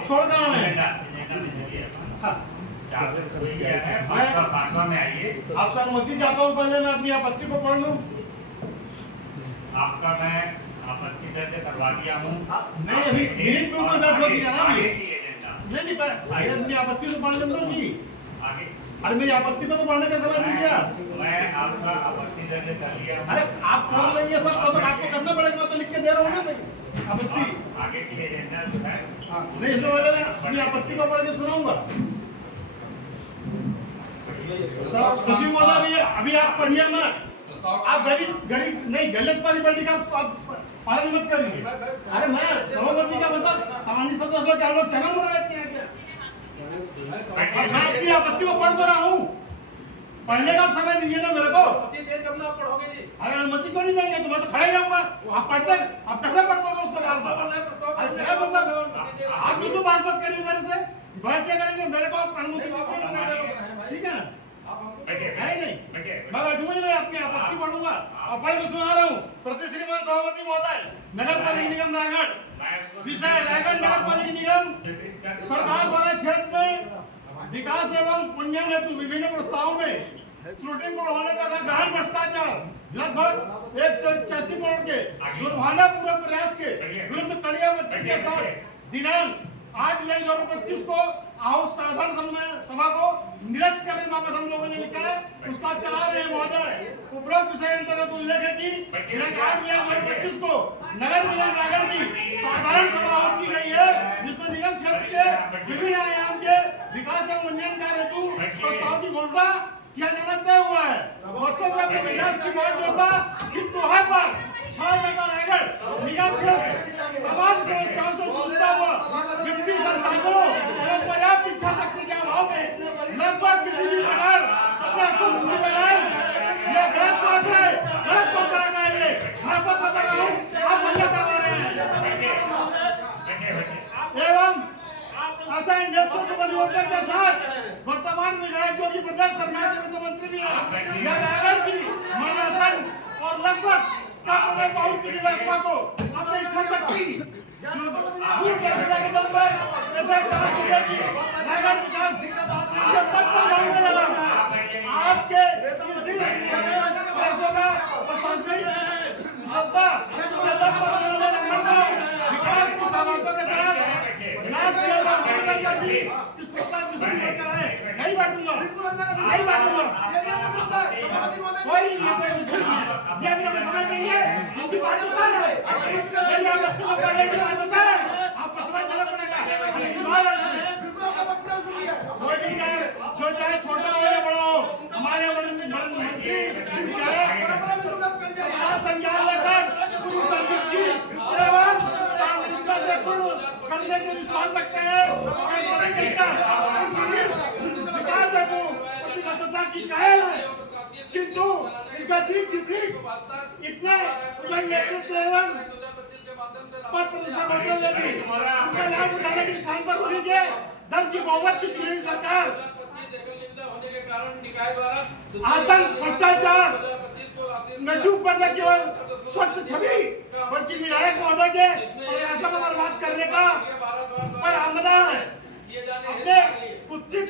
अब छोड़ कर आना है। हाँ। पांचवा में आइए। आपसे अनुमति चाहता हूँ, पहले मैं अपनी आपत्ति को पढ़ लूँ। आपका मैं आपत्ति दर्ज करवा दिया हूँ। नहीं, अभी मिनट में कोई दर्ज हो गया ना अभी। की एजेंडा नहीं आगे अपनी आपत्ति तो पढ़ लेना जी। आगे अरे मेरी आपत्ति को तो पढ़ने का समय दीजिए। मैं आपका आपत्ति दर्ज कर लिया। अरे आप कर लेंगे सब, तो आपको करना पड़ेगा, तो लिख के दे रहा हूँ ना भाई आपत्ति। आगे की एजेंडा जो है नहीं, इसमें वाले मैं अपनी आपत्ति को पढ़ के सुनाऊंगा। सर सचिव महोदय, अभी आप पढ़िए मत। आप गरीब नहीं, गलत परिपाटी का पालन मत करिए। अरे मैं सभापति का मतलब सामान्य सदस्य क्या लोग चना मुड़ा रखते हैं क्या? मैं अपनी आपत्ति को पढ़ तो रहा हूँ, पढ़ने का समय दीजिए ना मेरे को। अरे अनुमति को नहीं देंगे तो मैं तो खड़ा ही रहूंगा। आप पढ़ते, आप कैसे पढ़ते हो उसको? क्या मतलब आप क्यों बात मत करिए मेरे से? बात क्या करेंगे? मेरे को आप अनुमति ठीक है ना? है नहीं, मैं बैठूंगा नहीं, मैं अपनी आपत्ति पढ़ूंगा और पढ़ के सुना रहा हूँ। प्रति श्रीमान सभापति महोदय, नगर पालिका निगम रायगढ़, विषय रायगढ़ नगर पालिका निगम सरकार द्वारा क्षेत्र में विकास एवं पुण्यन हेतु विभिन्न प्रस्तावों में त्रुटिपूर्ण होने का गहन भ्रष्टाचार लगभग 181 करोड़ के दुर्भावनापूर्वक प्रयास के विरुद्ध कड़ी आपत्ति के साथ दिनांक 8 जुलाई 2025 को आहूत साधारण सभा को निरस्त करने बाबत हम लोगों ने लिखा है। उसका चला रहे महोदय, उपरोक्त विषय अंतर्गत उल्लेख है कि दिनांक 8 जुलाई 2025 को नगर निगम रायगढ़ की साधारण सभा आहूत की गई है, जिसमें निगम क्षेत्र के विभिन्न आयाम के विकास एवं उन्नयन कार्य हेतु प्रस्ताव की घोषणा किया जाना तय हुआ है। विकास की बात होगा कि त्योहार पर 6 जगह रायगढ़ निगम क्षेत्र तमाम समस्याओं से जूझता हुआ वित्तीय संसाधनों एवं पर्याप्त इच्छा शक्ति के अभाव में लगभग किसी भी प्रकार अपना सुख लगाए। यह गलत बात है, गलत बात करा है। ये मैं बात बता रहा हूँ, आप मजा करवा रहे हैं। एवं शासन नेतृत्व परिवर्तन के साथ वर्तमान विधायक जो कि प्रदेश सरकार के वित्त मंत्री भी है, यह रायगढ़ की मनोरंजन और लगभग में पहुंच चुकी व्यवस्था को अपनी इच्छा शक्ति दूर करने के दम पर ऐसे कहा कि रायगढ़ विकास के पद पर जाने लगा। आपके पैसों का प्रशासनिक सत्ता विकास की समाजों के साथ इस प्रकार नहीं बांटूंगा, नहीं बांटूंगा। कोई समय नहीं है, इनकी बात है। आपको समझ जाना पड़ेगा। जो चाहे छोटा हो या बड़ा हो, हमारे मंत्री संज्ञान लेकर करने के विश्वास रखते हैं। विकास हेतु प्रतिबद्धता की जायज है, किंतु इसका ठीक विपरीत इतने नेतृत्व एवं पद प्रतिष्ठा उनका लाभ उठाने के स्थान पर उन्हीं के दल की बहुमत की चुनी हुई सरकार आतंक भ्रष्टाचार में डूब पड़ने केवल स्वच्छ छवि बल्कि विधायक महोदय के प्रयासों को बर्बाद करने का पर आमदा है। अपने उचित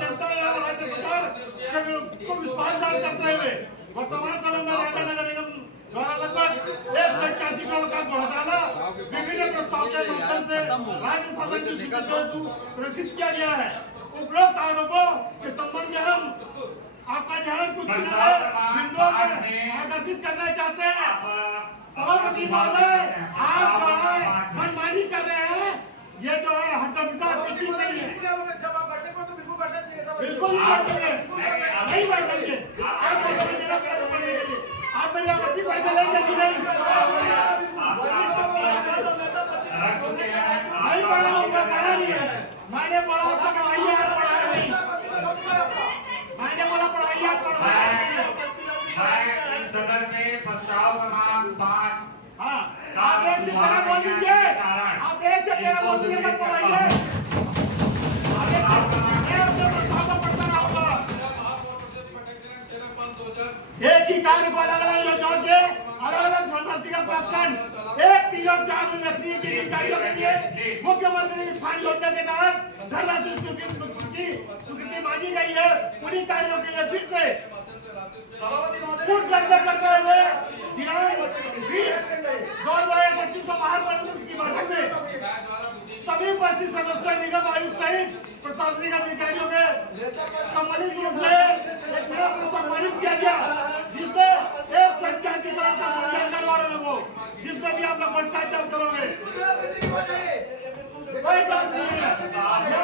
जनता एवं राज्य सरकार को विश्वासदार करते हुए वर्तमान समय में रायगढ़ नगर निगम द्वारा लगभग 181 करोड़ का घोटाला विभिन्न प्रस्ताव के माध्यम से राज्य शासन की स्वीकृति हेतु प्रेषित किया गया है। उपरोक्त आरोपों के संबंध में हम आपका ध्यान कुछ बिंदुओं में आकर्षित करना चाहते हैं। सभापति महोदय, आप जो है मनमानी कर रहे हैं, ये जो है हटविता नहीं है। बिल्कुल नहीं बैठेंगे, नहीं बैठेंगे। आप मेरी आपत्ति पढ़ के लेंगे कि नहीं? नहीं पढ़ाऊंगा, पढ़ा नहीं है। मैंने बोला आपको पढ़ाइए, आप पढ़ाया नहीं। मैंने बोला पढ़ाइए, आप पढ़ाया नहीं। सदन में प्रस्ताव क्रमांक 5। हाँ, आप एक से तेरह बोल दीजिए। आप एक से तेरह बोल दीजिए, मत पढ़ाइए। एक ही कार्य को अलग अलग योजनाओं के अलग अलग धनराशि का प्रावधान, एक पीरियड 4 लकड़ी की कार्यों के लिए मुख्यमंत्री स्थान योजना के तहत धनराशि स्वीकृति मांगी गई है। उन्हीं कार्यों के लिए फिर से कूट लंघन करते हुए दिनांक 20/2025 को महापरिषद की बैठक में सभी उपस्थित सदस्यों निगम आयुक्त सहित प्रशासनिक अधिकारियों के सम्मानित रूप से एक नया सम्मानित किया गया, जिसमें 185 करोड़ का मूल्यांकन हो रहा है वो, जिसमें भी आप लोग भ्रष्टाचार करोगे। कोई बात नहीं है,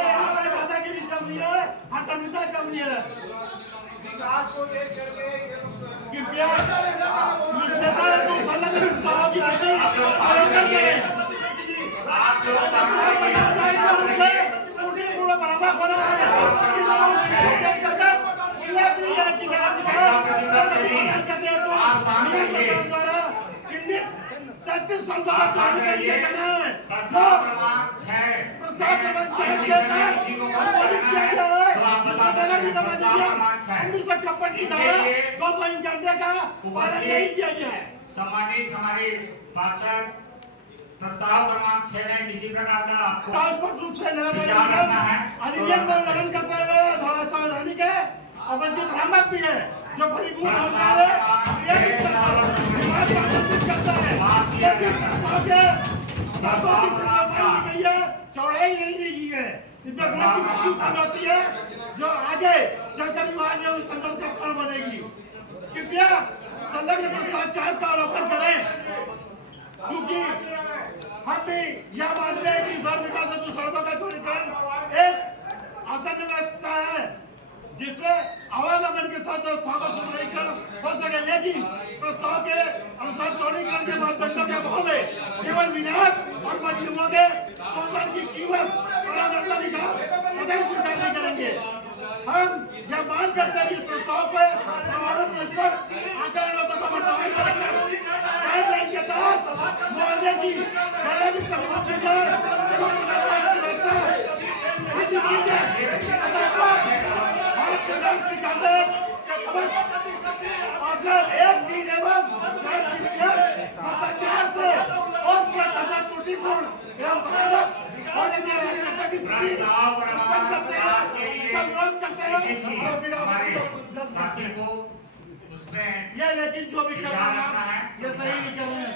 यहाँ पे दादागिरी चल रही है, हटमिता चल रही है। कृपया सम्मानित हमारे पार्षद प्रस्ताव क्रमांक 6 में किसी प्रकार का आपको स्पष्ट रूप से विचार रखना है। अधिनियम का उल्लंघन करते हुए संवैधानिक है और बल्कि भ्रामक भी है, जो परिपूर्ण होता है चौड़ाई नहीं दी है, इसमें होती है जो आगे चलकर विवाद एवं संघर्ष का कारण बनेगी। कृपया संलग्न भ्रष्टाचार का अवलोकन करें, क्योंकि हम भी यह मानते हैं कि शहर विकास हेतु सड़कों का चौड़ीकरण एक आसन व्यवस्था है, जिसमें आवागमन के साथ व्यवस्था का सुधारीकरण हो सके, लेकिन प्रस्ताव के अनुसार चौड़ीकरण के मापदंडों के अभाव में केवल विनाश और मजदूरों के शोषण की कीमत और विकास स्वीकार नहीं करेंगे। हम यह मांग करते हैं कि इस प्रस्ताव को आचरण गाइडलाइन के तहत मोहल्ले की साथी को उसमें ये, लेकिन जो भी कर रहे हैं ये सही नहीं कर रहे हैं।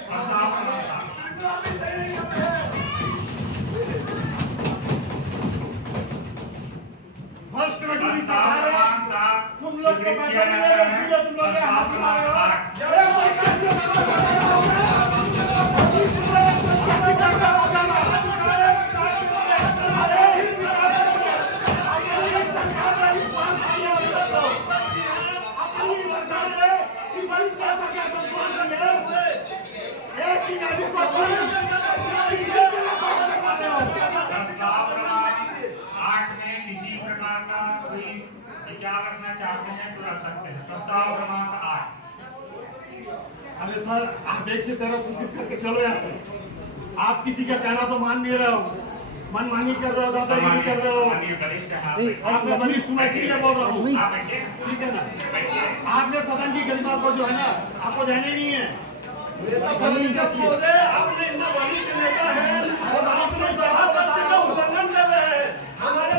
भ्रष्ट कटोरी सरकार है, तुम लोग को पैसा मिलेगा इसलिए तुम लोग हाथ मारे हो। विचार रखना चाहते हैं तो रख सकते हैं। प्रस्ताव क्रमांक 8। अरे सर, आप एक से 13 सूचित करके चलो यहाँ से। आप किसी का कहना तो मान नहीं रहे हो, मनमानी कर रहे हो, दादागिरी कर रहे हो। आपने वरिष्ठ मैं इसीलिए बोल रहा हूँ, ठीक है ना? आपने सदन की गरिमा को जो है ना, आपको रहने नहीं है। आपने इतना वरिष्ठ नेता है और आपने सभा कक्ष का उल्लंघन कर रहे हैं। हमारे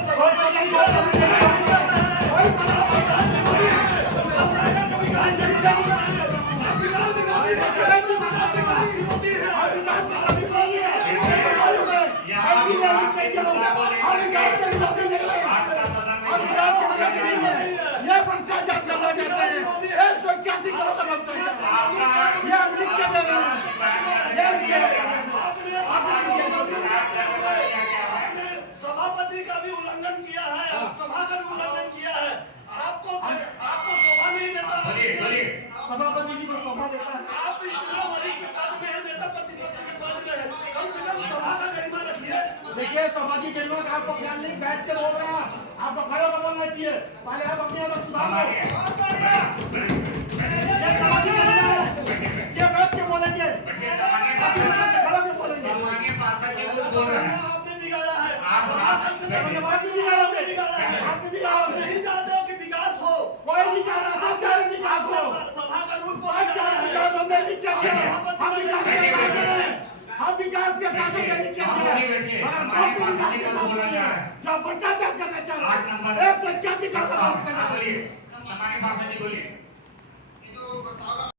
सभापति का भी उल्लंघन किया है, सभा का भी उल्लंघन किया है। आपको शोभा नहीं देता, सभापति जी को शोभा देता है। आप इतना वरिष्ठ पद में है, नेता प्रतिपक्ष के पद में है, कम से कम सभा का गरिमा रखिए। देखिए, सभा की गरिमा का आपको ख्याल नहीं, बैठ कर बोल रहा है, आपको खड़े होकर बोलना चाहिए। पहले आप अपने आप सुधारो। ये बैठ के बोलेंगे, खड़ा के बोलेंगे। आपने बिगाड़ा है, आपने नहीं चाहते हो कि विकास हो, कोई नहीं चाह रहा, सब चाह रहे विकास हो। सभा का रूल विकास हमने क्या किया, हम विकास आप विकास के साथ देखिए, नहीं किया आप गया अभी बैठिए, मगर हमारे आपको पास विकास किसी के को साथ बोला नहीं जा है रहा है। जो भ्रष्टाचार करना चाह रहा 8 नंबर है एक सत्याधिकार प्रस्ताव, करना हाँ, बोलिए। सम्मानित